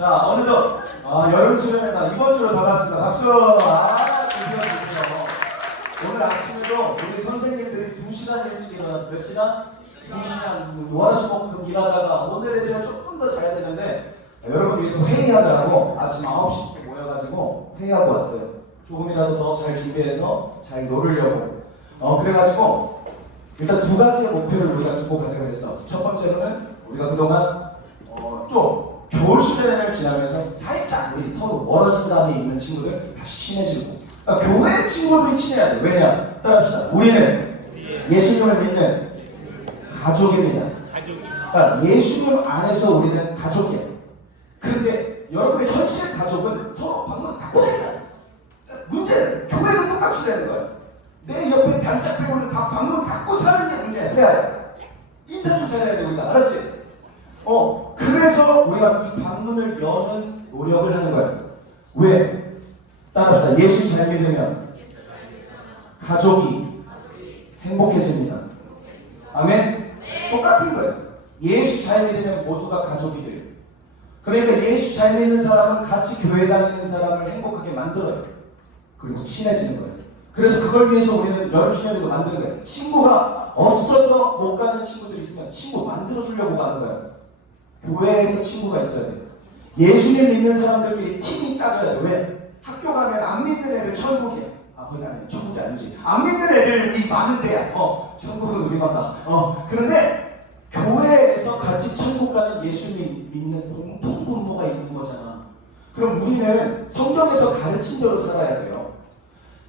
자, 어느덧 여름 수련회가 이번 주로 다가왔습니다. 박수! 오늘 아침에도 우리 선생님들이 2시간 일찍 일어나서 몇 시간? 2시간 요한시간만큼 일하다가 오늘에 제가 조금 더 자야 되는데 여러분 위해서 회의하느라고 아침 9시부터 모여가지고 회의하고 왔어요. 조금이라도 더 잘 준비해서 잘 놀으려고. 그래가지고 일단 두 가지의 목표를 우리가 두고 가지게 됐어. 첫 번째로는 우리가 그동안 좀 겨울 수련회를 지나면서 살짝 우리 서로 멀어진 다음에 있는 친구들 다시 친해지고, 교회 친구들이 친해야 돼. 왜냐? 따라합시다. 우리는 예수님을 믿는 가족입니다. 그러니까 예수님 안에서 우리는 가족이에요. 근데 여러분의 현실 가족은 서로 방문 닫고 살잖아요. 문제는 교회도 똑같이 되는 거예요. 내 옆에 단짝 빼고는 다 방문 닫고 사는 게 문제야. 세아야. 인사 좀 잘해야 돼 우리가. 알았지? 그래서 우리가 이 방문을 여는 노력을 하는 거예요. 왜? 따라합시다. 예수 잘 믿으면 가족이 행복해집니다. 아멘? 똑같은 거예요. 예수 잘 믿으면 모두가 가족이 돼요. 그러니까 예수 잘 믿는 사람은 같이 교회 다니는 사람을 행복하게 만들어요. 그리고 친해지는 거예요. 그래서 그걸 위해서 우리는 여름 수련회도 만드는 거예요. 친구가 없어서 못 가는 친구들이 있으면 친구 만들어주려고 가는 거예요. 교회에서 친구가 있어야 돼요. 예수님 믿는 사람들끼리 팀이 짜져야 돼요. 왜? 학교 가면 안 믿는 애들 천국이야. 거기 아니야. 천국이 아니지. 안 믿는 애들이 많은 데야. 천국은 우리만 가. 그런데 교회에서 같이 천국 가는 예수님 믿는 공통 분모가 있는 거잖아. 그럼 우리는 성경에서 가르친 대로 살아야 돼요.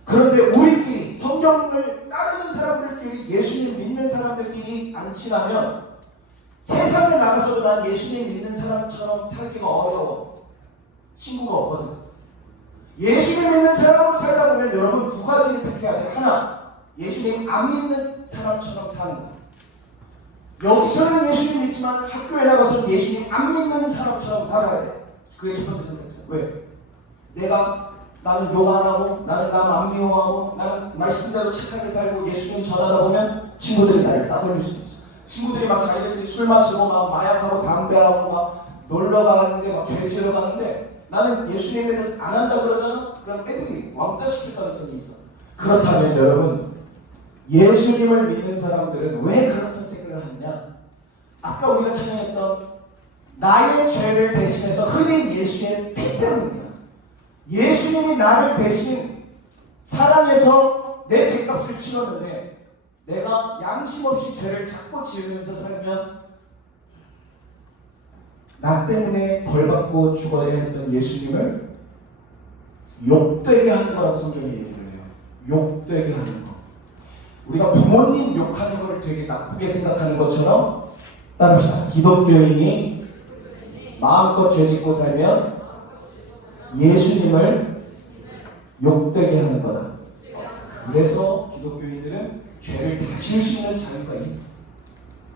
그런데 우리끼리 성경을 따르는 사람들끼리 예수님 믿는 사람들끼리 안 친하면 세상에 나가서도 난 예수님 믿는 사람처럼 살기가 어려워. 친구가 없거든. 예수님 믿는 사람으로 살다 보면 여러분 두 가지를 택해야 돼. 하나, 예수님 안 믿는 사람처럼 사는 거. 여기서는 예수님 믿지만 학교에 나가서 예수님 안 믿는 사람처럼 살아야 돼. 그게 첫 번째 선택이야. 왜? 나는 욕 안 하고, 나는 남 안 미워하고, 나는 말씀대로 착하게 살고 예수님 전하다 보면 친구들이 나를 따돌릴 수 있어. 친구들이 막 자기들끼리 술 마시고 막 마약하고 담배하고 막 놀러 가는데 막 죄 지러 가는데 나는 예수님에 대해서 안 한다 그러잖아? 그럼 애들이 왕따 시킬 가능성이 있어. 그렇다면 여러분, 예수님을 믿는 사람들은 왜 그런 선택을 하느냐? 아까 우리가 찬양했던 나의 죄를 대신해서 흘린 예수의 피 때문이야. 예수님이 나를 대신 사랑해서 내 죄값을 치렀는데 내가 양심 없이 죄를 자꾸 지으면서 살면 나 때문에 벌받고 죽어야 했던 예수님을 욕되게 하는 거라고 성경이 얘기를 해요. 욕되게 하는 거. 우리가 부모님 욕하는 걸 되게 나쁘게 생각하는 것처럼 따라합시다. 기독교인이 마음껏 죄짓고 살면 예수님을 욕되게 하는 거다. 그래서 기독교인들은 죄를 다 지을 수 있는 자유가 있어.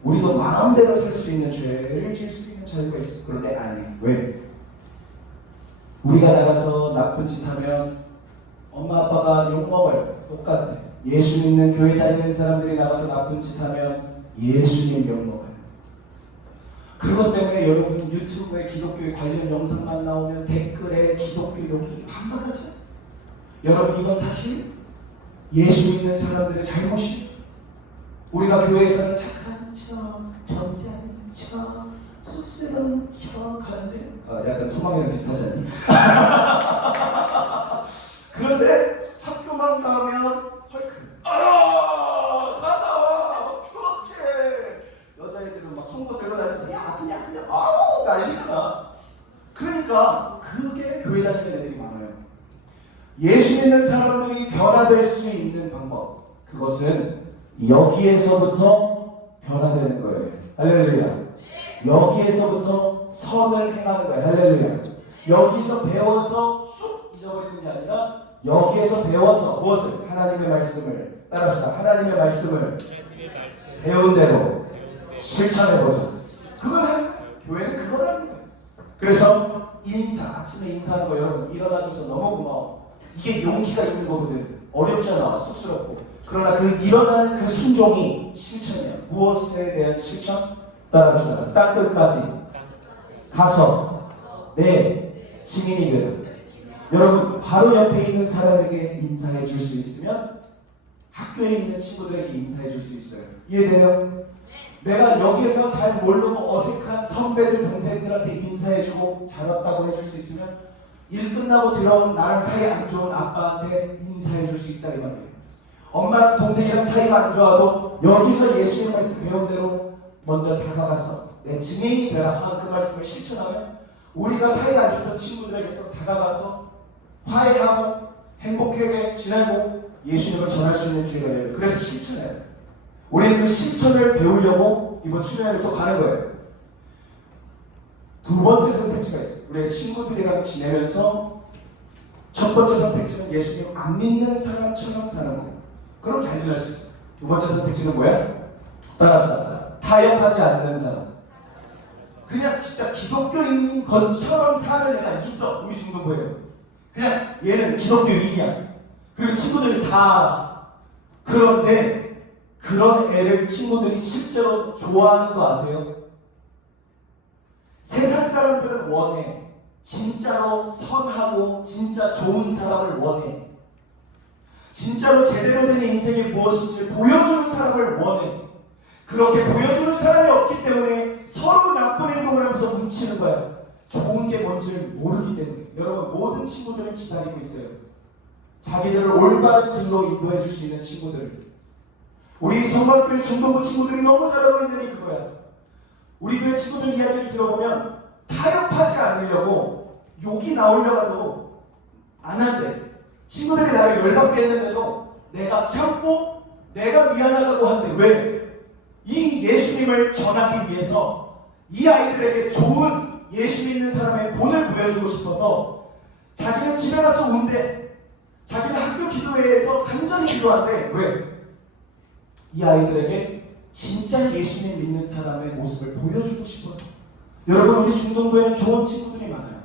우리도 마음대로 살 수 있는 죄를 지을 수 있는 자유가 있어. 그런데 아니. 왜? 우리가 나가서 나쁜 짓 하면 엄마 아빠가 욕먹어요. 똑같아. 예수 믿는 교회 다니는 사람들이 나가서 나쁜 짓 하면 예수님 욕먹어요. 그것 때문에 여러분 유튜브에 기독교에 관련 영상만 나오면 댓글에 기독교 욕이 반박하죠. 여러분 이건 사실 예수 믿는 사람들의 잘못이에요. 우리가 교회에서는 착한 척, 점잖은 척, 쑥스러운 척 하는데 약간 소망이랑 비슷하지 않니? 그런데 학교만 가면 헐크 다 나와 추억제 여자애들은 막 송곳 들고 다니면서 야 그냥 난리가 나. 그러니까 그게 교회 다니는 애들이 많아요. 예수 믿는 사람들이 변화될 수 있는 방법, 그것은 여기에서부터 변화되는 거예요. 할렐루야. 여기에서부터 선을 행하는 거예요. 할렐루야. 여기서 배워서 쑥 잊어버리는 게 아니라 여기에서 배워서 무엇을? 하나님의 말씀을 따라합시다. 하나님의 말씀을 배운 대로 실천해보자. 그걸 하는 거예요. 교회는 그걸 하는 거예요. 그래서 아침에 인사하는 거 여러분 일어나줘서 너무 고마워. 이게 용기가 있는 거거든. 어렵잖아. 쑥스럽고. 그러나 그 일어나는 그 순종이 실천이야. 무엇에 대한 실천? 따라합시다. 땅끝까지 가서 네, 증인이 되라. 여러분, 바로 옆에 있는 사람에게 인사해 줄 수 있으면 학교에 있는 친구들에게 인사해 줄 수 있어요. 이해돼요? 내가 여기에서 잘 모르고 어색한 선배들, 동생들한테 인사해주고 잘 왔다고 해줄 수 있으면 일 끝나고 들어온 나랑 사이 안 좋은 아빠한테 인사해줄 수 있다 이 말이에요. 엄마랑 동생이랑 사이가 안 좋아도 여기서 예수님 말씀 배운 대로 먼저 다가가서 내 증인이 되라 그 말씀을 실천하면 우리가 사이 안 좋던 친구들에게서 다가가서 화해하고 행복하게 지내고 예수님을 전할 수 있는 기회가 돼요. 그래서 실천해야 돼요. 우리는 그 실천을 배우려고 이번 수련회를 또 가는 거예요. 두 번째 선택지가 있어요. 우리가 친구들이랑 지내면서 첫 번째 선택지는 예수님 안 믿는 사람처럼 사는 거예요. 그럼 잘 지낼 수 있어요. 두 번째 선택지는 뭐야? 따라합시다. 타협하지 않는 사람. 그냥 진짜 기독교인인 것처럼 사는 애가 있어. 우리 중동부에는. 그냥 얘는 기독교인이야. 그리고 친구들이 다 알아. 그런데 그런 애를 친구들이 실제로 좋아하는 거 아세요? 세상 사람들은 원해. 진짜로 선하고 진짜 좋은 사람을 원해. 진짜로 제대로 된 인생이 무엇인지 보여주는 사람을 원해. 그렇게 보여주는 사람이 없기 때문에 서로 나쁜 행동을 하면서 뭉치는 거야. 좋은 게 뭔지를 모르기 때문에. 여러분, 모든 친구들은 기다리고 있어요. 자기들을 올바른 길로 인도해 줄 수 있는 친구들. 우리 성곽교회 중동부 친구들이 너무 잘하고 있는 게 그거야. 우리 교회 친구들 이야기를 들어보면 타협하지 않으려고 욕이 나오려고 해도 안 한대. 친구들이 나를 열받게 했는데도 내가 참고 내가 미안하다고 한대. 왜? 이 예수님을 전하기 위해서 이 아이들에게 좋은 예수 믿는 사람의 본을 보여주고 싶어서 자기는 집에 가서 운대. 자기는 학교 기도회에서 간절히 기도한대. 왜? 이 아이들에게 진짜 예수님 믿는 사람의 모습을 보여주고 싶어서. 여러분, 우리 중동부에는 좋은 친구들이 많아요.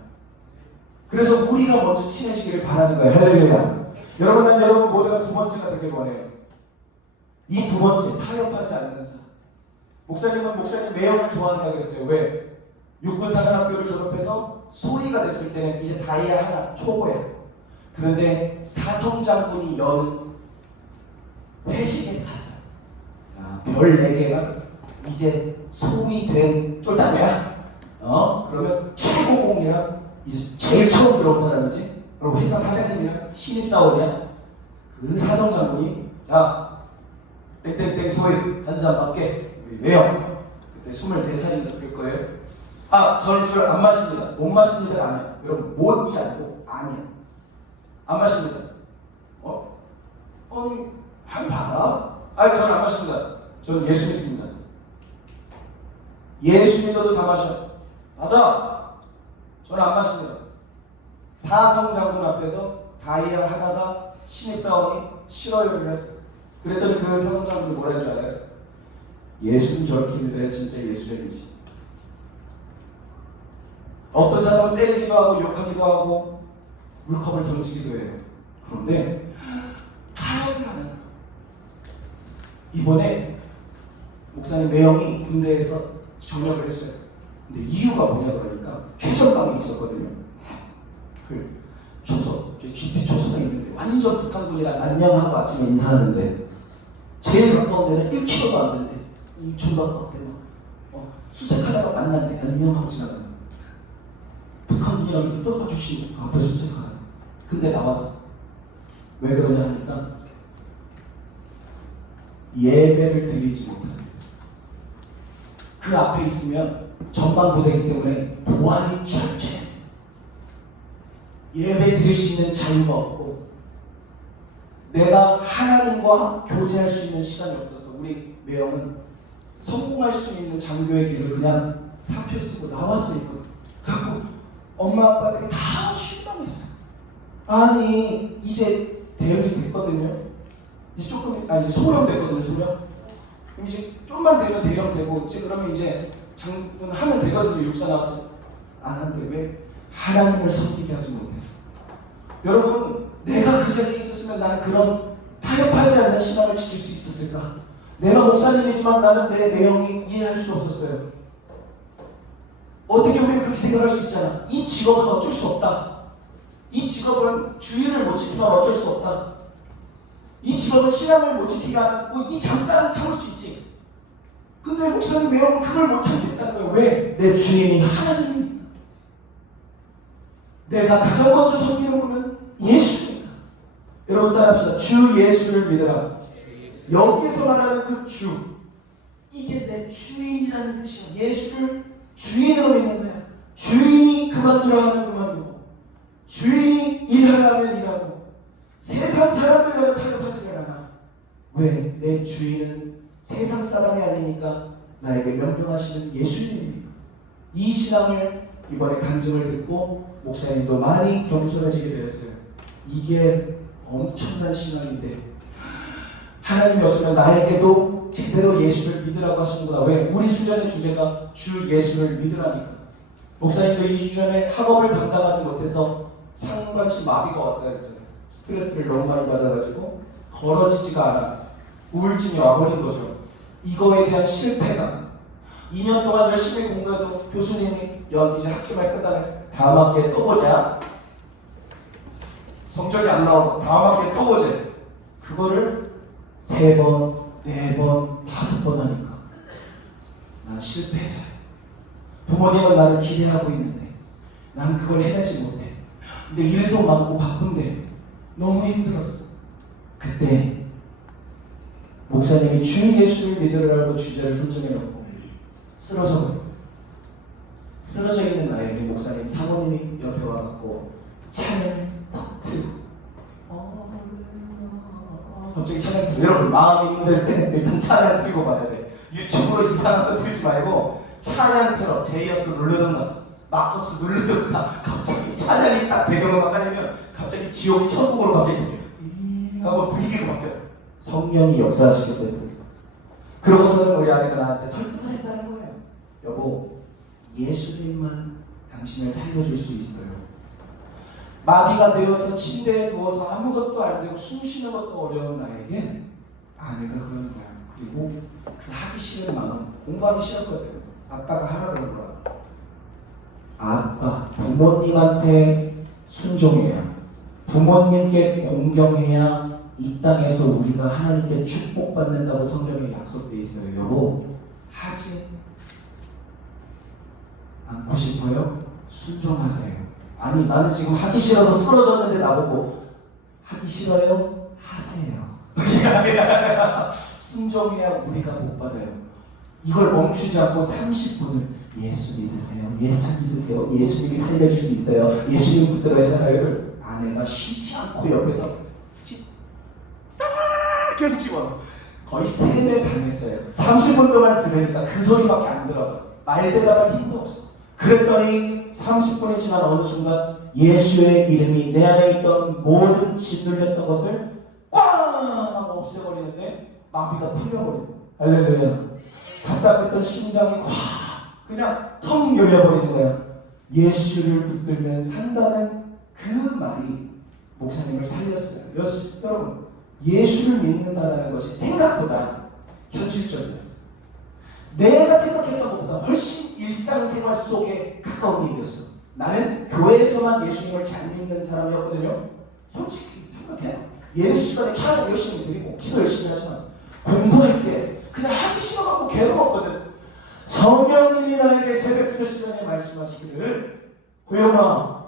그래서 우리가 먼저 친해지기를 바라는 거예요. 할렐루야. 여러분, 난 여러분 모두가 두 번째가 되길 원해요. 이 두 번째, 타협하지 않는 사람. 목사님은 목사님 매형을 좋아한다고 했어요. 왜? 육군사관학교를 졸업해서 소리가 됐을 때는 이제 다이아 하나 초보야. 그런데 사성장군이 여는 회식에 갔어요. 별 4개가 이제 소위 된 쫄다매야. 그러면 최고공이랑 이제 제일 처음 들어온 사람이지. 그리고 회사 사장님이랑 신입사원이야. 그 사성장군이 자 땡땡땡 소위 한 잔 받게. 우리 매형 그때 24살인가 그럴 거예요. 저는 술 안 마십니다. 못 마십니다. 아니야. 여러분, 못이 아니고 아니야. 안 마십니다. 아니 한 받아? 저는 안 마십니다. 저는 예수 믿습니다. 예수 믿어도 다 마셔. 받아. 저는 안 마십니다. 사성장군 앞에서 다이아 하다가 신입사원이 싫어요를 했어요. 그랬더니 그 사성장군이 뭐라 했는지 알아요? 예수는 저렇게 믿어야 진짜 예수적이지. 어떤 사람은 때리기도 하고 욕하기도 하고 물컵을 던지기도 해요. 그런데 타협을 하면 이번에 목사님 매형이 군대에서 전역을 했어요. 근데 이유가 뭐냐 그러니까 최전방에 있었거든요. 그 초소, GP 초소가 있는데 완전 북한군이랑 안녕하고 아침에 인사하는데 제일 가까운 데는 1km도 안 된대. 이 중간 겉에 수색하다가 만났는데 안녕하고 지나가는. 북한군이랑 이렇게 떠봐주시고 그 앞에 수색하다. 근데 나왔어. 왜 그러냐 하니까 예배를 드리지 못하는 거예요. 그 앞에 있으면 전방 부대이기 때문에 보안이 철저해. 예배 드릴 수 있는 자유가 없고 내가 하나님과 교제할 수 있는 시간이 없어서 우리 매형은 성공할 수 있는 장교의 길을 그냥 사표 쓰고 나왔어요. 그리고 엄마 아빠들이 다 실망했어. 아니 이제 대역이 됐거든요. 이제 조금 이제 소령 됐거든요. 소령. 그럼 이제 좀만 되면 대령 되고 이제 그러면 이제 장군 하면 되거든요. 육사 나와서 안 한대. 왜? 하나님을 섬기게 하지 못해서. 여러분, 내가 그 자리에 있었으면 나는 그런 타협하지 않는 신앙을 지킬 수 있었을까? 내가 목사님이지만 나는 내 내용이 이해할 수 없었어요. 어떻게 우리는 그렇게 생각할 수 있잖아. 이 직업은 어쩔 수 없다. 이 직업은 주의를 못 지키면 어쩔 수 없다. 이 직업은 신앙을 못 지키게 하는, 이 잠깐은 참을 수 있지. 근데 목사님 왜 그걸 못 참겠다는 거예요? 왜? 내 주인이 하나님입니다. 내가 가장 먼저 섬기는 분은 예수입니다. 여러분 따라합시다. 주 예수를 믿으라. 여기에서 말하는 그 주, 이게 내 주인이라는 뜻이야. 예수를 주인으로 믿는 거야. 주인이 그만두라 하면 그만두고, 주인이 일하라 하면 일하고, 세상 사람들과는 타협하지 않아. 왜? 내 주인은 세상 사람이 아니니까 나에게 명령하시는 예수님이니까. 이 신앙을 이번에 간증을 듣고 목사님도 많이 겸손해지게 되었어요. 이게 엄청난 신앙인데, 하나님이 어쩌면 나에게도 제대로 예수를 믿으라고 하시는구나. 왜? 우리 수련의 주제가 주 예수를 믿으라니까. 목사님도 2주 전에 학업을 감당하지 못해서 상반신 마비가 왔다 했잖아요. 스트레스를 너무 많이 받아가지고 걸어지지가 않아. 우울증이 와버린 거죠. 이거에 대한 실패감. 2년 동안 열심히 공부해도 교수님이 이제 학기말 끝나면 다음 학기에 또 보자. 성적이 안 나와서 다음 학기에 또 보자. 그거를 3번, 4번, 5번 하니까 난 실패자야. 부모님은 나를 기대하고 있는데 난 그걸 해내지 못해. 근데 일도 많고 바쁜데 너무 힘들었어. 그때 목사님이 주 예수를 믿으라고 주제를 선정해 놓고 쓰러져 버려. 쓰러져 있는 나에게 목사님 사모님이 옆에 와갖고 찬을 탁 틀고, 갑자기 찬을 틀고, 여러분 마음이 힘들 때 일단 찬을 틀고 봐야 돼. 유튜브로 이상한 거 틀지 말고 찬양 틀어. 제이어스 누르든가 마커스 누르든가. 갑자기 찬양이 딱 배경음악 깔리면 갑자기 지옥이 천국으로 갑자기 하고 분위기가 바뀌어요. 성령이 역사하시기 때문에. 그러고서는 우리 아내가 나한테 설득을 했다는 거예요. 여보, 예수님만 당신을 살려줄 수 있어요. 마비가 되어서 침대에 누워서 아무것도 안 되고 숨 쉬는 것도 어려운 나에게 아내가 그러는 거야. 그리고 그 하기 싫은 마음, 공부하기 싫었거든. 아빠가 하라 그런 거야. 아빠, 부모님한테 순종해야, 부모님께 공경해야 이 땅에서 우리가 하나님께 축복받는다고 성경에 약속되어 있어요. 여보, 하지 않고 싶어요? 순종하세요. 아니 나는 지금 하기 싫어서 쓰러졌는데 나보고 하기 싫어요? 하세요. 순종해야 우리가 복 받아요. 이걸 멈추지 않고 30분을 예수 믿으세요. 예수 믿으세요. 예수님이 살려줄 수 있어요. 예수님 붙들어 살아요를 아내가 쉬지 않고 옆에서 계속 집어넣어. 거의 3배 당했어요. 30분 동안 들으니까 그 소리밖에 안 들어가. 말대답할 힘도 없어. 그랬더니 30분이 지난 어느 순간 예수의 이름이 내 안에 있던 모든 짓눌렸던 것을 꽝 하고 없애버리는데 마비가 풀려버리는 거야. 할렐루야. 답답했던 심장이 확 그냥 텅 열려버리는 거야. 예수를 붙들면 산다는 그 말이 목사님을 살렸어요. 여러분, 예수를 믿는다는 것이 생각보다 현실적이었어요. 내가 생각했던 것보다 훨씬 일상생활 속에 가까운 얘기였어. 나는 교회에서만 예수님을 잘 믿는 사람이었거든요. 솔직히 생각해요. 예배 시간에 찬양 열심히 드리고 기도 열심히 하지만 공부할 때 그냥 하기 싫어갖고 괴로웠거든. 성령님이 나에게 새벽 기도 시간에 말씀하시기를, 고영아,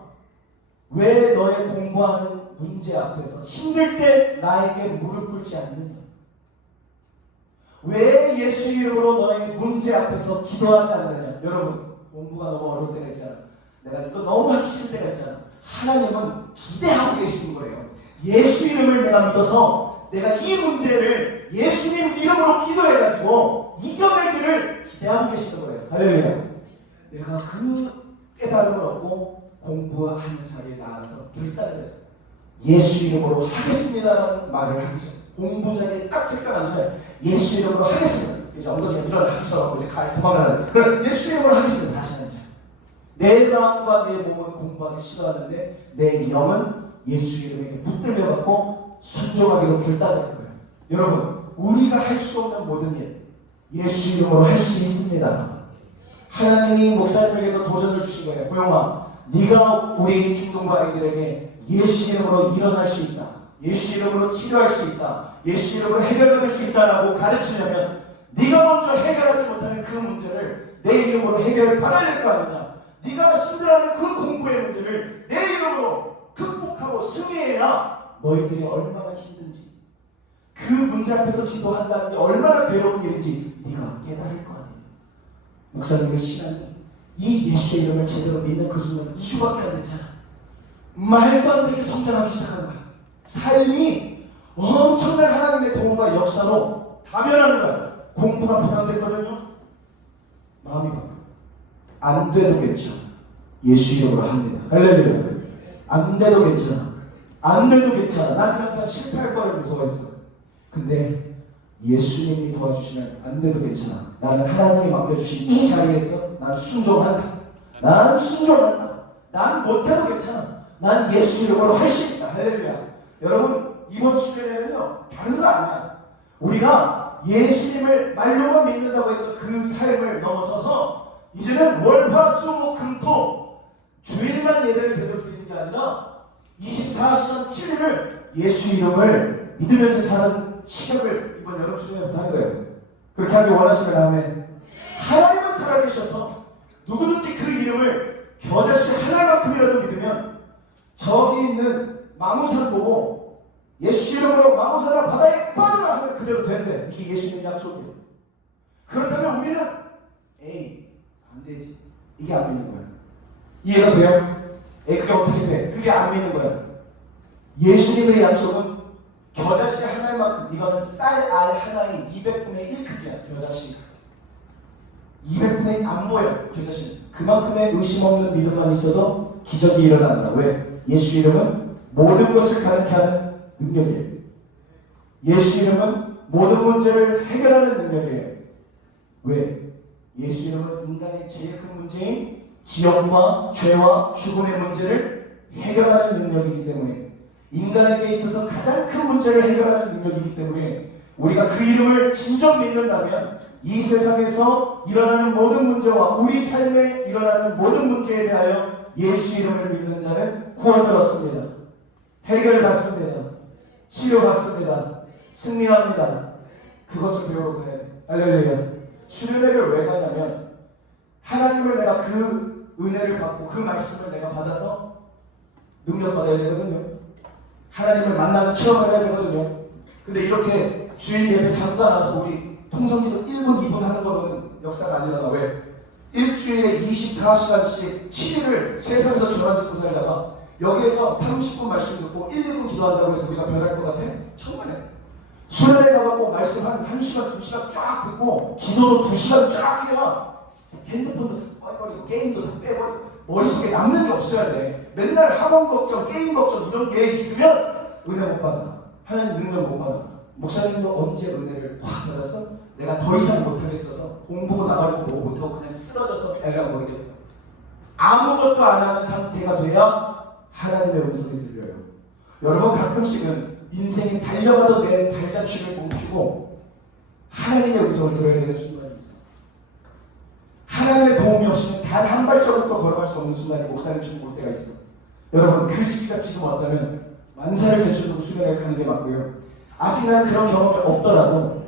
왜 너의 공부하는 문제 앞에서 힘들 때 나에게 무릎 꿇지 않느냐? 왜 예수 이름으로 너의 문제 앞에서 기도하지 않느냐? 여러분, 공부가 너무 어려울 때가 있잖아. 내가 이거 너무 하기 싫을 때가 있잖아. 하나님은 기대하고 계시는 거예요. 예수 이름을 내가 믿어서 내가 이 문제를 예수님 이름으로 기도해가지고 이겨내기를 기대하고 계시는 거예요. 할렐루야. 내가 그 깨달음을 얻고 공부하는 자리에 나가서 결단을 했어요. 예수 이름으로 하겠습니다라는 말을 하기 시작했어요. 공부 자리에 딱 책상 앉으면 예수 이름으로 하겠습니다. 이제 엉덩이가 일어나기 시작하고 이제 도망가는. 그럼 예수 이름으로 하겠습니다. 다시 하는 자. 내 마음과 내 몸은 공부하기 싫어하는데 내 영은 예수 이름에게 붙들려갖고 순종하기로 결단을 한 거예요. 여러분, 우리가 할 수 없는 모든 일 예수 이름으로 할 수 있습니다. 하나님이 목사님에게도 도전을 주신 거예요. 고영아, 네가 우리 중동부 아이들에게 예수 이름으로 일어날 수 있다, 예수 이름으로 치료할 수 있다, 예수 이름으로 해결받을 수 있다라고 가르치려면 네가 먼저 해결하지 못하는 그 문제를 내 이름으로 해결을 받아야 될 거 아니냐. 네가 힘들어하는 그 공부의 문제를 내 이름으로 극복하고 승리해야 너희들이 얼마나 힘든지, 그 문제 앞에서 기도한다는 게 얼마나 괴로운 일인지 네가 깨달을 거 아니에요. 목사님의 시간이 이 예수의 이름을 제대로 믿는 그 순간 2주밖에 안 됐잖아. 말도 안 되게 성장하기 시작한 거야. 삶이 엄청난 하나님의 도움과 역사로 다변하는 거야. 공부가 부담됐거든요. 마음이 바뀌어. 안 돼도 괜찮아. 예수 이름으로 합니다. 할렐루야. 안 돼도 괜찮아. 안 돼도 괜찮아. 나는 항상 실패할 거를 무서워했어. 근데 예수님이 도와주시면 안 돼도 괜찮아. 나는 하나님이 맡겨주신 이 자리에서 난 순종한다. 난 순종한다. 난 못해도 괜찮아. 난 예수 이름으로 할 수 있다. 할렐루야. 여러분, 이번 주간에는요 다른 거 아니야. 우리가 예수님을 말로만 믿는다고 했던 그 삶을 넘어서서 이제는 월화수목금토 주일만 예배를 제대로 드리는 게 아니라 24시간 7일을 예수 이름을 믿으면서 사는 시간을 이번 여름 주간에부터 하는 거예요. 그렇게 하기 원하시면 아멘. 하나님은 살아계셔서 누구든지 그 이름을 겨자씨 하나만큼이라도 믿으면 저기 있는 마무산 보고 예수 이름으로 마무산아 바다에 빠져라 하면 그대로 된대. 이게 예수님의 약속이에요. 그렇다면 우리는 에이 안 되지, 이게 안 믿는 거야. 이해가 돼요? 에이 그게 어떻게 돼? 그게 안 믿는 거야. 예수님의 약속은 겨자씨 하나만큼, 이거는 쌀 알 하나의 200분의 1 크기야. 겨자씨 200분의 1 안 모여. 겨자씨 그만큼의 의심 없는 믿음만 있어도 기적이 일어난다. 왜? 예수 이름은 모든 것을 가르게 하는 능력이에요. 예수 이름은 모든 문제를 해결하는 능력이에요. 왜? 예수 이름은 인간의 제일 큰 문제인 지옥과 죄와 죽음의 문제를 해결하는 능력이기 때문에, 인간에게 있어서 가장 큰 문제를 해결하는 능력이기 때문에 우리가 그 이름을 진정 믿는다면 이 세상에서 일어나는 모든 문제와 우리 삶에 일어나는 모든 문제에 대하여 예수 이름을 믿는 자는 구원을 얻습니다. 해결받습니다. 치료받습니다. 승리합니다. 그것을 배우러 가야 돼. 할렐루야. 수련회를 왜 가냐면 하나님을 내가 그 은혜를 받고 그 말씀을 내가 받아서 능력받아야 되거든요. 하나님을 만나는 체험을 해야 되거든요. 근데 이렇게 주일 예배 잠깐 나와서 우리 통성기도 1분 2분 하는 거로는 역사가 안 일어나. 왜? 일주일에 24시간씩 7일을 세상에서 전환 짓고 살다가 여기에서 30분 말씀 듣고 1, 2분 기도한다고 해서 우리가 변할 것 같아? 정말해. 수련회 가갖고 말씀 한 1시간, 2시간 쫙 듣고 기도도 2시간 쫙 해야 핸드폰도 다 빼버리고 게임도 다 빼버리고 머릿속에 남는 게 없어야 돼. 맨날 학원 걱정, 게임 걱정 이런 게 있으면 은혜 못 받아. 하나님 능력 못 받아. 목사님도 언제 은혜를 확 받았어? 내가 더 이상 못하겠어서 공부고 나가려고 뭐 못하고 그냥 쓰러져서 배가 모르겠다. 아무것도 안 하는 상태가 돼야 하나님의 음성이 들려요. 여러분, 가끔씩은 인생이 달려가도 내 발자취를 멈추고 하나님의 음성을 들어야 되는 순간이 있어요. 하나님의 도움이 없이는 단 한 발자국도 걸어갈 수 없는 순간이 목사님처럼 올 때가 있어요. 여러분, 그 시기가 지금 왔다면 만사를 제쳐두고 수련회를 가는 게 맞고요. 아직 나는 그런 경험이 없더라도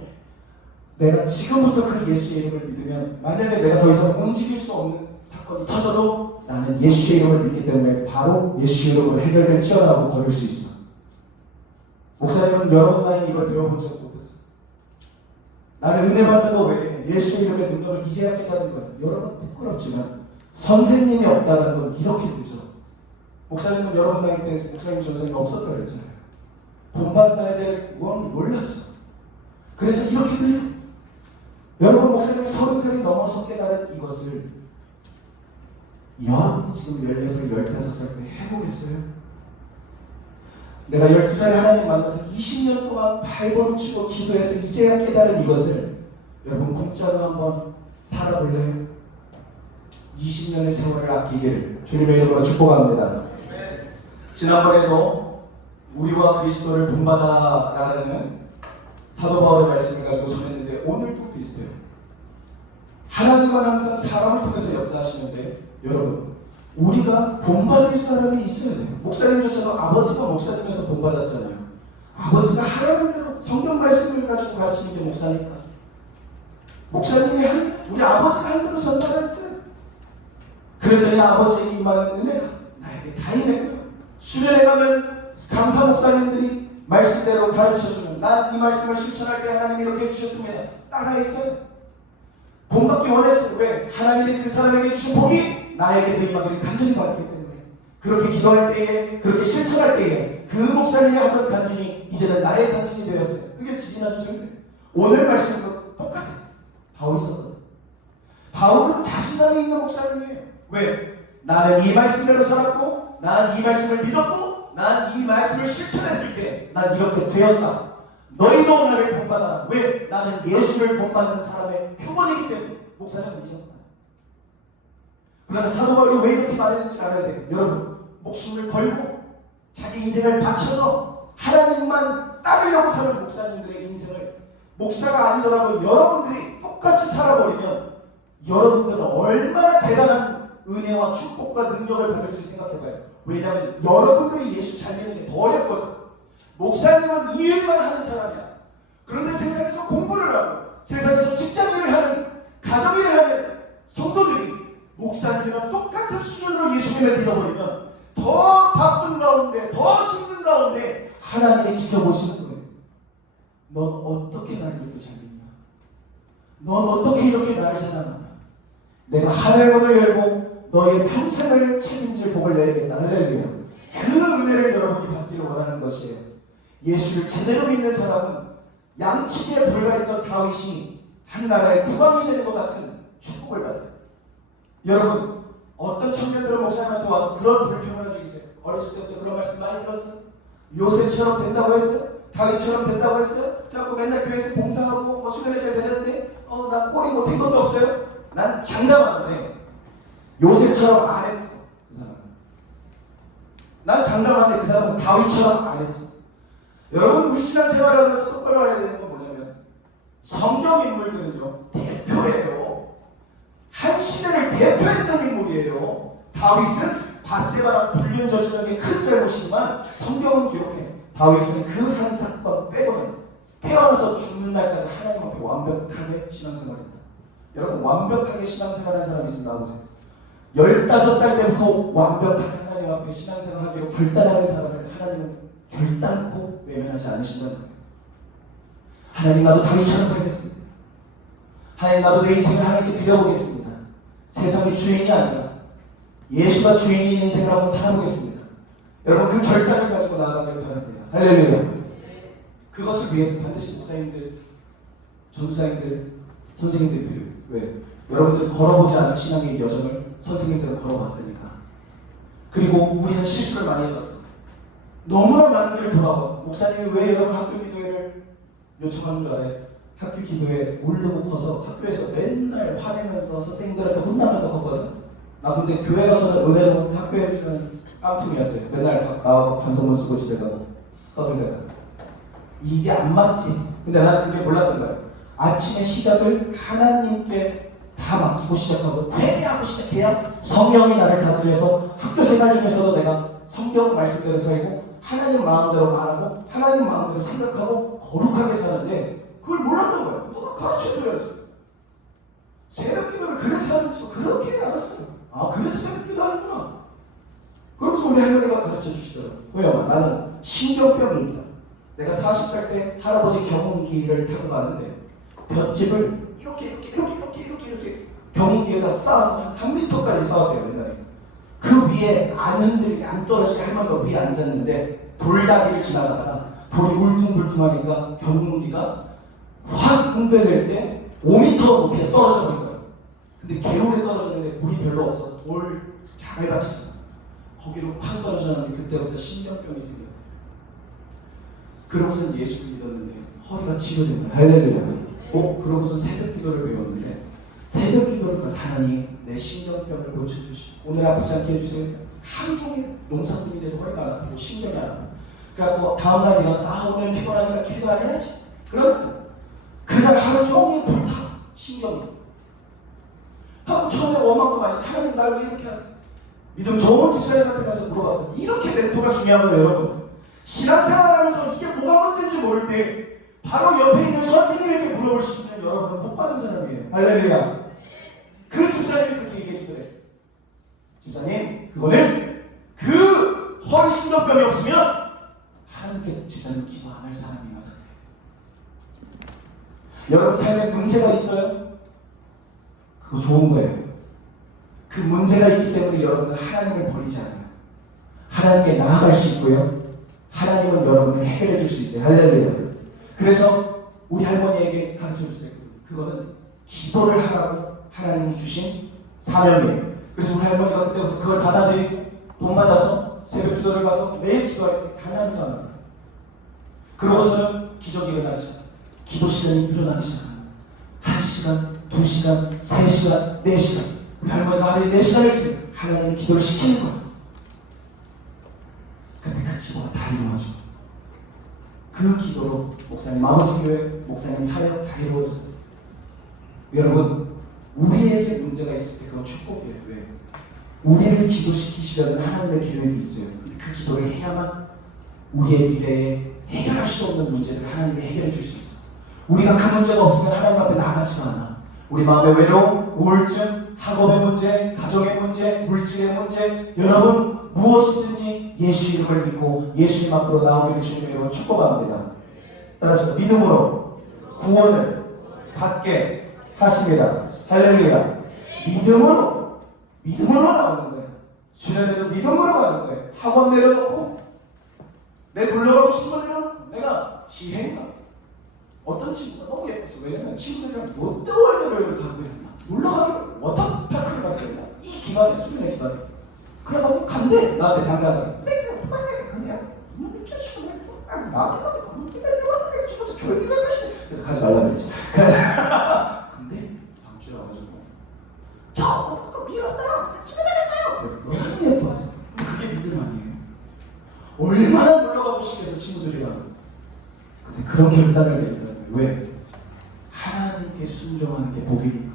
내가 지금부터 그 예수의 이름을 믿으면 만약에 내가 더 이상 움직일 수 없는 사건이 터져도 나는 예수의 이름을 믿기 때문에 바로 예수의 이름으로 해결될 튀어나오고 걸을 수 있어. 목사님은 여러분 나이 이걸 배워본 적 못했어. 나는 은혜 받는 거 외에 예수의 이름의 능력을 이제야 깨달은 거야. 여러분 부끄럽지만 선생님이 없다는 건 이렇게 늦어. 목사님은 여러분 나이 때 목사님 전생이 없었다 그랬잖아요. 본받아야 될 건 몰랐어. 그래서 이렇게 돼요. 여러분, 목사님이 30살이 넘어서 깨달은 이것을 여러분 지금 14살, 15살 때 해보겠어요? 내가 12살에 하나님 만나서 20년 동안 발버둥 치고 기도해서 이제야 깨달은 이것을 여러분 공짜로 한번 살아볼래요? 20년의 세월을 아끼기를 주님의 이름으로 축복합니다. 지난번에도 우리와 그리스도를 본받아라는 사도 바울의 말씀을 가지고 전했는데 오늘도 비슷해요. 하나님은 항상 사람을 통해서 역사하시는데 여러분 우리가 본받을 사람이 있어야 돼요. 목사님조차도 아버지가 목사님에서 본받았잖아요. 아버지가 하라는 대로 성경 말씀을 가지고 가르치는 게 목사니까. 목사님이 우리 아버지가 한 대로 전달했어요. 그랬더니 아버지에게 임하는 은혜가 나에게 다 임했고요. 수련회 가면 강사 목사님들이 말씀대로 가르쳐주는 난 이 말씀을 실천할 때 하나님이 이렇게 해주셨습니다. 따라했어요. 본받기 원했어요. 왜? 하나님이 그 사람에게 주신 복이 나에게도 임하기를 간절히 바랐기 때문에. 그렇게 기도할 때에 그렇게 실천할 때에 그 목사님이 하던 간증이 이제는 나의 간증이 되었어요. 그게 지지난주 설교. 오늘 말씀도 똑같아요. 바울이 썼거든요. 바울은 자신감이 있는 목사님이에요. 왜? 나는 이 말씀대로 살았고 난 이 말씀을 믿었고 난 이 말씀을 실천했을 때 난 이렇게 되었다. 너희도 나를 본받아라. 왜? 나는 예수를 본받는 사람의 표본이기 때문에. 목사님은 이제 그러나 사도 바울이 왜 이렇게 말했는지 알아야 돼요. 여러분 목숨을 걸고 자기 인생을 바쳐서 하나님만 따르려고 사는 목사님들의 인생을 목사가 아니더라도 여러분들이 똑같이 살아버리면 여러분들은 얼마나 대단한 은혜와 축복과 능력을 받을지 생각해봐요. 왜냐하면 여러분들이 예수 잘 믿는 게 더 어렵거든. 목사님은 이 일만 하는 사람이야. 그런데 세상에서 공부를 하고 세상에서 직장일을 하는 가정일을 하는 성도들이 목사님이랑 똑같은 수준으로 예수님을 믿어버리면 더 바쁜 가운데 더 힘든 가운데 하나님이 지켜보시는 거예요. 넌 어떻게 나를 이렇게 잘 믿냐? 넌 어떻게 이렇게 나를 사랑하냐? 내가 하늘문을 열고 너의 평생을 책임질 복을 내리겠다. 할렐루야. 그 은혜를 여러분이 받기를 원하는 것이에요. 예수를 제대로 믿는 사람은 양치기에 불과했던 다윗이 한 나라의 국왕이 되는 것 같은 축복을 받아요. 여러분 어떤 청년들은 목사님한테 와서 그런 불평을 한 적 있어요. 어렸을 때부터 그런 말씀 많이 들었어요. 요셉처럼 된다고 했어요? 다윗처럼 된다고 했어요? 그래갖고 맨날 교회에서 봉사하고 수련회 잘 되는데 나 꼴이 못한 것도 없어요? 난 장담하는데 요셉처럼 안 했어. 그 사람은. 난 장담하는데 그 사람은 다윗처럼 안 했어. 여러분 우리 신앙생활을 하면서 똑바로 알아야 되는 건 뭐냐면 성경 인물들은요 대표예요. 한 시대를 대표했던 인물이에요. 다윗은 바세바랑 불륜 저지른 게 큰 잘못이지만 성경은 기록해. 다윗은 그 한 사건 빼고는 태어나서 죽는 날까지 하나님 앞에 완벽하게 신앙생활했다. 여러분 완벽하게 신앙생활한 사람이 있으면 나오세요. 15살 때부터 완벽하게 하나님 앞에 신앙생활하기로 결단하는 사람을 하나님은 결단코 외면하지 않으신다는 거예요. 하나님 나도 다윗처럼 살겠습니다. 하나님 나도 내 인생을 하나님께 드려보겠습니다. 세상의 주인이 아니라 예수가 주인인 인생을 한번 살아보겠습니다. 여러분 그 결단을 가지고 나아가길 바랍니다. 할렐루야. 그것을 위해서 반드시 목사님들, 전도사님들, 선생님들 필요해요. 왜? 여러분들 걸어보지 않은 신앙의 여정을 선생님들은 걸어봤으니까. 그리고 우리는 실수를 많이 해봤어. 너무나 많은 길을 돌아봤어. 목사님이 왜 여러분 학교 기도회를 요청하는 줄 알아요? 학교 기도회 오르고 커서 학교에서 맨날 화내면서 선생님들한테 혼나면서 컸거든. 나 근데 교회 가서는 은혜로 학교에서는 깡통이었어요. 맨날 나와서 반성문 쓰고 집에 가고 떠들다가 이게 안 맞지. 근데 나는 그게 몰랐던 거야. 아침의 시작을 하나님께 다 맡기고 시작하고 회개하고 시작해야 성령이 나를 다스려서 학교 생활 중에서도 내가 성경 말씀대로 살고 하나님 마음대로 말하고 하나님 마음대로 생각하고 거룩하게 사는데 그걸 몰랐던 거야. 누가 가르쳐줘야지. 새벽 기도를 그래서 하는지 그렇게 알았어요. 아 그래서 새벽 기도 하는구나. 그러면서 우리 할머니가 가르쳐 주시더라고요. 왜요? 나는 신경병이 있다. 내가 40살 때 할아버지 경운기를 타고 가는데 볏짚을 이렇게 경운기에다 쌓아서 한 3m까지 쌓았대요. 옛날에. 그 위에 안 흔들리게 안 떨어지게 할머니가 위에 앉았는데 돌다리를 지나가다가 돌이 울퉁불퉁하니까 경운기가 확 흔들릴 때 5m 높이에서 떨어져 버린 거예요. 근데 개울에 떨어졌는데 물이 별로 없어서 돌 잘 받치잖아. 거기로 확 떨어졌는데 그때부터 신경병이 생겼대. 그러고선 예수를 믿었는데 허리가 치료된 거야. 할렐루야. 그러고선 새벽 기도를 배웠는데 새벽 기도를 가서 하나님 내 신경병을 고쳐주시고 오늘 아프지 않게 해주세요. 하루 종일 농사꾼인데도 허리가 안 아프고 신경이 안 아프고 그래갖고 다음날 일어나서 오늘 피곤하니까 기도 안 해야지. 그러면 그날 하루 종일 불타 신경이. 하고 처음에 원망도 많이 하나님 날 왜 이렇게 하세요? 믿음 좋은 집사님한테 가서 물어봤더니 이렇게 멘토가 중요한 거예요. 여러분 신앙생활하면서 이게 뭐가 문제인지 모를 때 바로 옆에 있는 선생님에게 물어볼 수 있는 여러분은 복 받은 사람이에요. 할렐루야. 그 집사님이 그렇게 얘기해 주더래요. 집사님 그거는 그 허리 신경병이 없으면 하나님께 집사님 기도 안 할 사람이어서 그래요. 여러분 삶에 문제가 있어요? 그거 좋은 거예요. 그 문제가 있기 때문에 여러분은 하나님을 버리지 않아요. 하나님께 나아갈 수 있고요. 하나님은 여러분을 해결해 줄 수 있어요. 할렐루야. 그래서 우리 할머니에게 가르쳐 주세요. 그거는 기도를 하라고 하나님이 주신 사명이에요. 그래서 우리 할머니가 그때부터 그걸 받아들이고 돈 받아서 새벽 기도를 가서 매일 기도할 때 가난도 안 합니다. 그러고서는 기적이 일어나기 시작. 기도 시간이 늘어나기 시작합니다. 1시간, 2시간, 3시간, 4시간. 우리 할머니가 하루에 4시간을 하나님이 기도를 시키는 거예요. 근데 그 기도가 다 이루어져. 그 기도로 목사님 마무지교회, 목사님 사역 다 이루어졌어요. 여러분 우리에게 문제가 있을 때 그건 축복이에요. 왜? 우리를 기도시키시려는 하나님의 계획이 있어요. 근데 그 기도를 해야만 우리의 미래에 해결할 수 없는 문제를 하나님이 해결해 줄 수 있어. 우리가 그 문제가 없으면 하나님 앞에 나아가지가 않아. 우리 마음의 외로움, 우울증, 학업의 문제, 가정의 문제, 물질의 문제, 여러분 무엇이든지 예수 이름을 믿고 예수님 앞으로 나오기를 주님의 이름으로 축복합니다. 따라서 믿음으로 구원을 받게 하십니다. 할렐루야. 믿음으로 나오는 거예요. 수련회도 믿음으로 가는 거예요. 학원 내려놓고 내 불러가고 싶은 거 내려놓고 내가 지혜인가? 어떤 친구가 너무 예뻤어. 왜냐면 친구들이랑 롯데월드를 가고 있나? 놀러가기로 워터파크를 가고 있나? 이 기간에 수련회 기간에 그래서 간대. 나한테 당당하게 쌩쌩 어떡하냐 그냥 나한테 가면 조용히 갈 것이 그래서 가지 말라 그랬지. 근데 다음 주에 와가지고 저 어떡하 미웠어요 수련회 갈까요? 그래서 너무 예뻤어. 그게 믿음 아니에요? 얼마나 놀러가고 싶겠어 친구들이랑. 근데 그런 결단을 내린다는 거예요. 왜? 하나님께 순종하는 게 복이니까.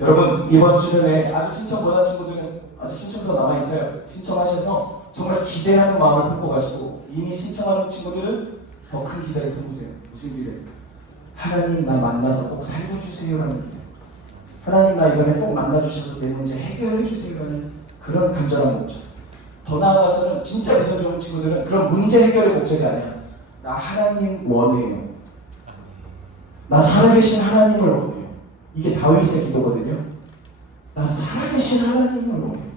여러분 이번 수련회 아직 신청 못한 친구들은 아직 신청서 남아있어요. 신청하셔서 정말 기대하는 마음을 품고 가시고 이미 신청하는 친구들은 더 큰 기대를 품으세요. 무슨 기대? 하나님 나 만나서 꼭 살려주세요라는 기대. 하나님 나 이번에 꼭 만나주셔서 내 문제 해결해주세요라는 그런 간절한 목적. 더 나아가서는 진짜 믿음 좋은 친구들은 그런 문제 해결의 목적이 아니야. 나 하나님 원해요. 나 살아계신 하나님을 원해요. 이게 다윗의 기도거든요. 나 살아계신 하나님을 원해요.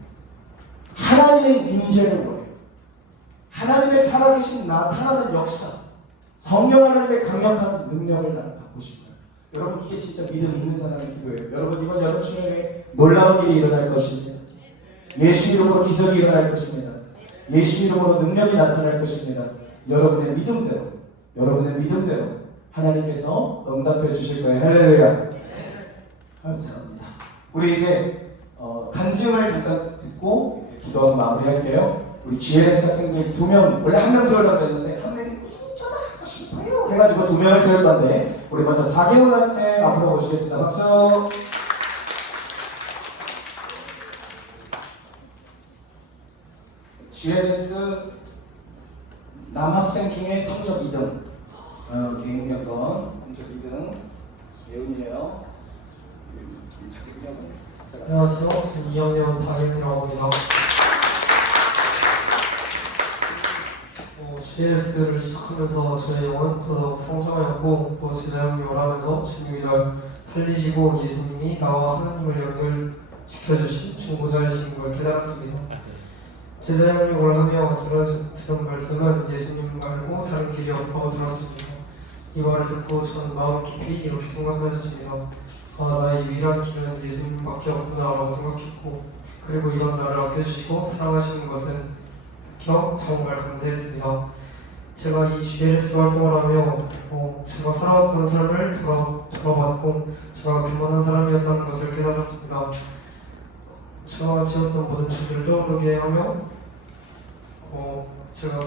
하나님의 임재를 원해요. 하나님의 살아계신 나타나는 역사, 성령 하나님의 강력한 능력을 나는 받고 싶어요. 여러분 이게 진짜 믿음 있는 사람의 기도예요. 여러분 이번 여름 수련회에 놀라운 일이 일어날 것입니다. 예수 이름으로 기적이 일어날 것입니다. 예수 이름으로 능력이 나타날 것입니다. 여러분의 믿음대로 하나님께서 응답해 주실 거예요. 할렐루야. 감사합니다. 우리 이제 간증을 잠깐 듣고 기도하고 마무리할게요. 우리 GLS 학생들 2명, 원래 1명 세우려고 했는데 한 명이 꾸준히 전화하고 싶어요 해가지고 2명을 세울 건데 우리 먼저 박예훈 학생 앞으로 모시겠습니다. 박수. GLS 남학생 중에 성적 2등, 개인평가 성적 2등 예훈이에요. 안녕하세요. 저는 2학년 박예훈이라고 합니다. GS를 시작하면서 저의 영혼이 더더욱 성장하였고 또 제자형님을 하면서 주님이 날 살리시고 예수님이 나와 하나님을 연결시켜주신 중보자이신 걸 깨달았습니다. 제자형님을 하며 들은 말씀은 예수님 말고 다른 길이 없다고 들었습니다. 이 말을 듣고 저는 마음 깊이 이렇게 생각하였습니다. 나의 유일한 길은 예수님밖에 없구나라고 생각했고 그리고 이런 나를 아껴주시고 사랑하시는 것은 정말 감사했습니다. 제가 이 GLS 활동을 하며 제가 살아왔던 삶을 돌아봤고 제가 교만한 사람이었다는 것을 깨달았습니다. 제가 지었던 모든 죄들을 떠오르게 하며 제가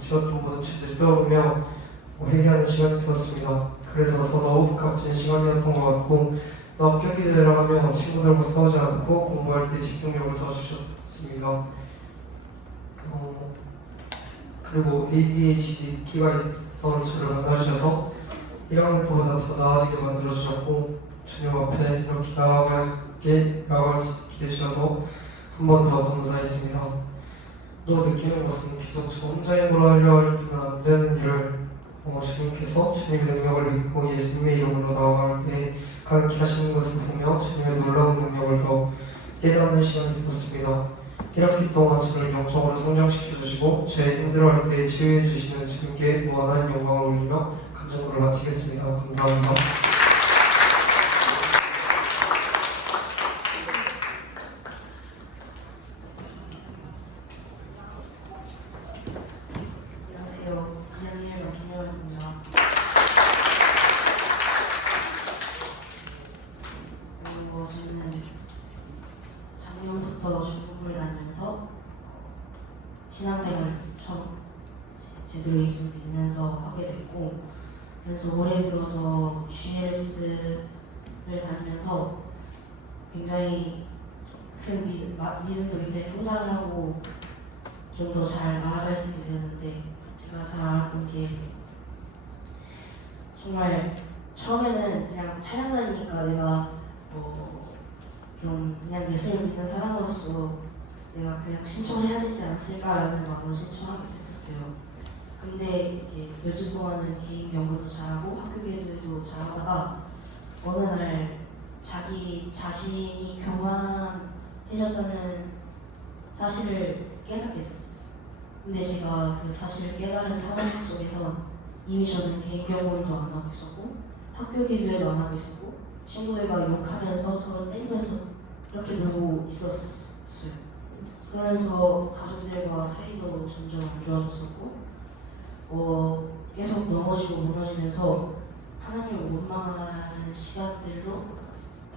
지었던 모든 죄들을 떠오르며 회개하는 시간이 되었습니다. 그래서 더더욱 값진 시간이었던 것 같고 또 학교 기대를 하며 친구들과 싸우지 않고 공부할 때 집중력을 더 주셨습니다. 그리고 ADHD가 있던 저를 만나주셔서 1학년 때보다 더 나아지게 만들어주셨고 주님 앞에 이렇게 나아갈 수 있게 해주셔서 한 번 더 감사했습니다. 또 느끼는 것은 계속 저 혼자 힘으로 하려 할 때는 안 되는 일을 주님께서 주님의 능력을 믿고 예수님의 이름으로 나아갈 때 가능케 하시는 것을 보며 주님의 놀라운 능력을 더 깨닫는 시간이 되었습니다. 1학기 동안 저를 영적으로 성장시켜 주시고 제 힘들어할 때 치유해 주시는 주님께 무한한 영광을 올리며 감정으로 마치겠습니다. 감사합니다. 안녕하세요. 2학년 1반 김영환입니다. 저는 작년부터 중국을 다니면서 신앙생활 처음 제대로 예수를 믿으면서 하게 됐고, 그래서 올해 들어서 GLS를 다니면서 굉장히 큰 믿음도 굉장히 성장을 하고 좀 더 잘 나아갈 수 있게 되었는데, 제가 잘 알았던 게 정말 처음에는 그냥 찬양 다니니까 내가 좀 그냥 예수를 믿는 사람으로서 내가 그냥 신청해야 되지 않았을까라는 마음으로 신청하게 됐었어요. 근데 이게 몇 주 동안은 개인 경험도 잘하고 학교 기도도 잘하다가 어느 날 자기 자신이 교만해졌다는 사실을 깨닫게 됐어요. 근데 제가 그 사실을 깨달은 상황 속에서 이미 저는 개인 경험도 안 하고 있었고 학교 기도회도 안 하고 있었고 친구들과 욕하면서 서로 때리면서 그렇게 놀고 있었어요. 그러면서 가족들과 사이도 점점 안 좋아졌었고 계속 넘어지고 무너지면서 하나님을 원망하는 시간들로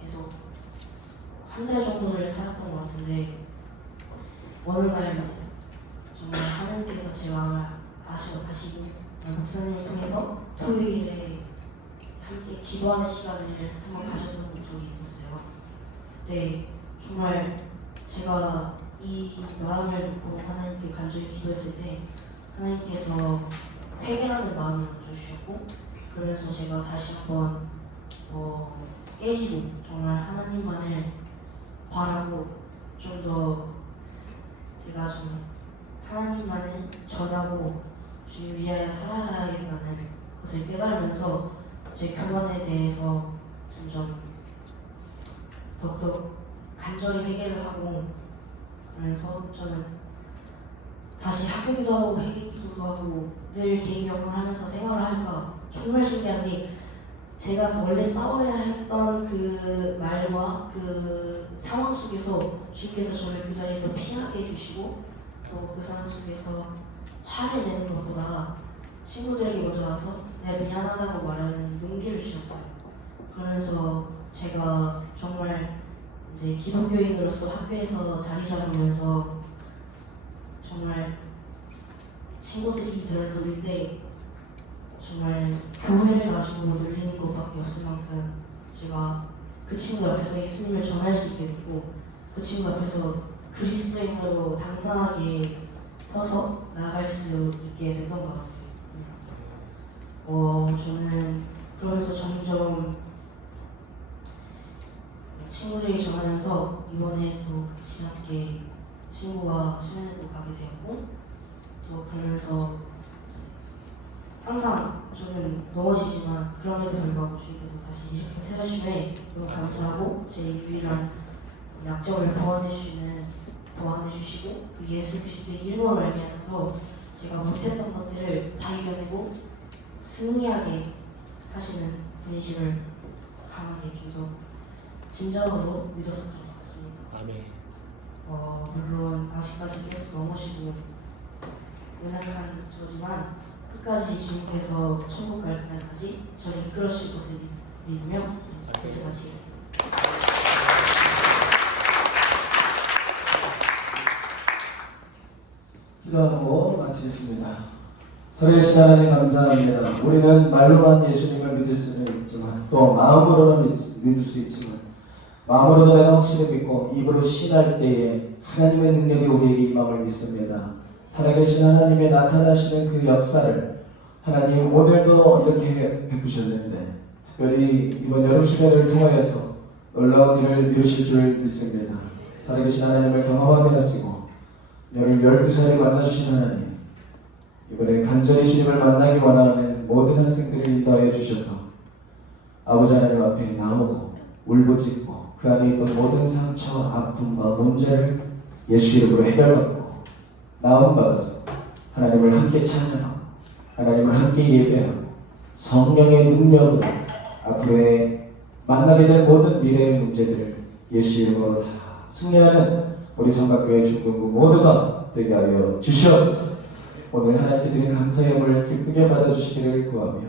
계속 한 달 정도를 살았던 것 같은데, 어느 날 이제 정말 하나님께서 제 마음을 아시고 목사님을 통해서 토요일에 함께 기도하는 시간을 한번 가졌던 적이 있었어요. 그때 정말 제가 이 마음을 놓고 하나님께 간절히 기도했을 때 하나님께서 회개하는 마음을 주셨고, 그래서 제가 다시 한번 깨지고 정말 하나님만을 바라고 좀 더 제가 좀 하나님만을 전하고 주님 위하여 살아야겠다는 것을 깨달으면서 제 교만에 대해서 점점 더욱더 간절히 회개를 하고, 그래서 저는 다시 학교 기도하고 회개 기도도 하고 늘 개인 경험을 하면서 생활을 하니까 정말 신기한 게, 제가 원래 싸워야 했던 그 말과 그 상황 속에서 주님께서 저를 그 자리에서 피하게 해주시고, 또 그 상황 속에서 화를 내는 것보다 친구들에게 먼저 와서 내가 미안하다고 말하는 용기를 주셨어요. 그러면서 제가 정말 이제 기독교인으로서 학교에서 자리 잡으면서 정말 친구들이 저를 노릴 때 정말 교회를 가지고 놀리는 것밖에 없을 만큼 제가 그 친구 앞에서 예수님을 전할 수 있게 됐고, 그 친구 앞에서 그리스도인으로 당당하게 서서 나아갈 수 있게 됐던 것 같습니다. 저는 그러면서 점점 친구들이 전하면서 이번에 또 같이 함께 친구와 수련회도 가게 되었고, 또 그러면서 항상 저는 넘어지지만 그럼에도 불구하고 주님께서 다시 이렇게 세우심에 너무 감사하고, 제 유일한 약점을 보완해 주시고 그 예수 그리스도의 이름으로 말미암아서 제가 못했던 것들을 다 이겨내고 승리하게 하시는 분이심을 강하게 좀 더 진정으로 믿었었던 것 같습니다. 아멘. 물론 아직까지 계속 넘어지고 연약한 저지만 끝까지 주님께서 천국 갈 그날까지 저를 이끌어 주실 것을 믿으며 이제 마치겠습니다. 기도하고 마치겠습니다. 살아계신 하나님 감사합니다. 우리는 말로만 예수님을 믿을 수는 있지만 또 마음으로는 믿을 수 있지만 마음으로도 내가 확실히 믿고 입으로 신할 때에 하나님의 능력이 우리에게 임함을 믿습니다. 살아계신 하나님의 나타나시는 그 역사를 하나님 오늘도 이렇게 베푸셨는데 특별히 이번 여름 수련을 통하여서 놀라운 일을 이루실 줄 믿습니다. 살아계신 하나님을 경험하게 하시고 너를 12살에 만나주신 하나님, 이번에 간절히 주님을 만나기 원하는 모든 학생들을 인도하여 주셔서 아버지 하나님 앞에 나오고 울부짖고 그 안에 있던 모든 상처, 아픔과 문제를 예수 이름으로 해결받고 나음받아서 하나님을 함께 찬양하고 하나님을 함께 예배하고 성령의 능력으로 앞으로의 만나게 될 모든 미래의 문제들을 예수 이름으로 다 승리하는 우리 성각교회 중등부 모두가 되게 하여 주시옵소서. 오늘 하나님께 드린 감사의 예물을 기쁘게 받아주시기를 구하며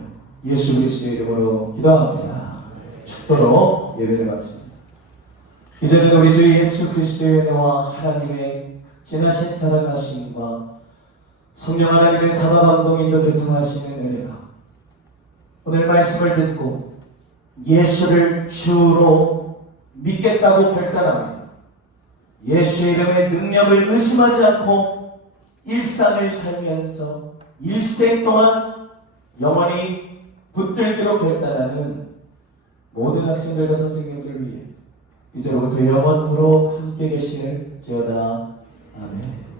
예수 그리스도의 이름으로 기도합니다. 축도로 예배를 마칩니다. 이제는 우리 주 예수 그리스도의 은혜와 하나님의 진하신 사랑하심과 성령 하나님의 다방 감동인도 교통하시는 은혜가 오늘 말씀을 듣고 예수를 주로 믿겠다고 결단하며 예수의 이름의 능력을 의심하지 않고 일상을 살면서 일생 동안 영원히 붙들기로 결단하는 모든 학생들과 선생님들을 위해 이제로부터 영원토록 함께 계시는 지어다. 아멘.